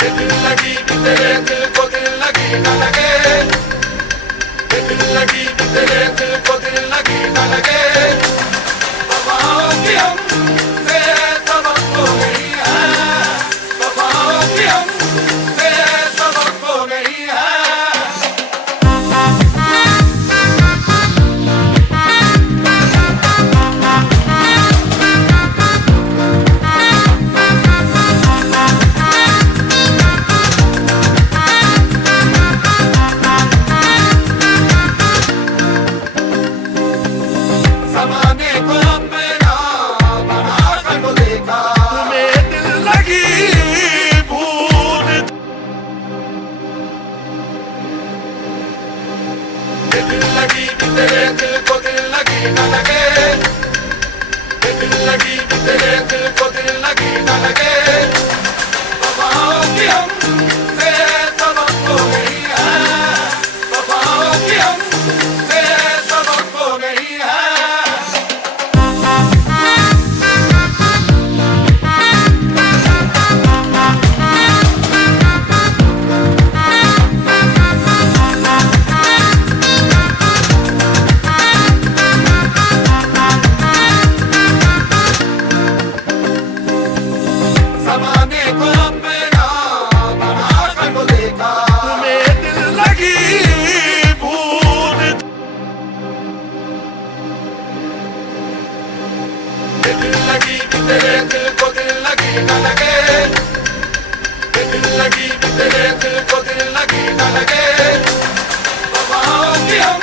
दिल लगी कि तेरे दिल को दिल लगी न लगे, दिल लगी कि तेरे दिल को दिल लगी न लगे। वफाओं की हमसे तवक्को नहीं है, वफाओं की हमसे तवक्को नहीं है। ज़माने को अपना बनाकर तो देखा, तुम्हें दिल लगी भूल, दिल लगी कि तेरे दिल को दिल लगी न लगे, दिल लगी कि तेरे दिल को दिल लगी न लगे। वफाओं की हमसे तवक्को नहीं है, वफाओं की हमसे तवक्को नहीं है। ज़माने को अपना बनाकर तो देखा, तुम्हें दिल लगी भूल, दिल लगी कि तेरे दिल को दिल लगी न लगे, दिल लगी कि तेरे दिल को दिल लगी न लगे। वफाओं की हम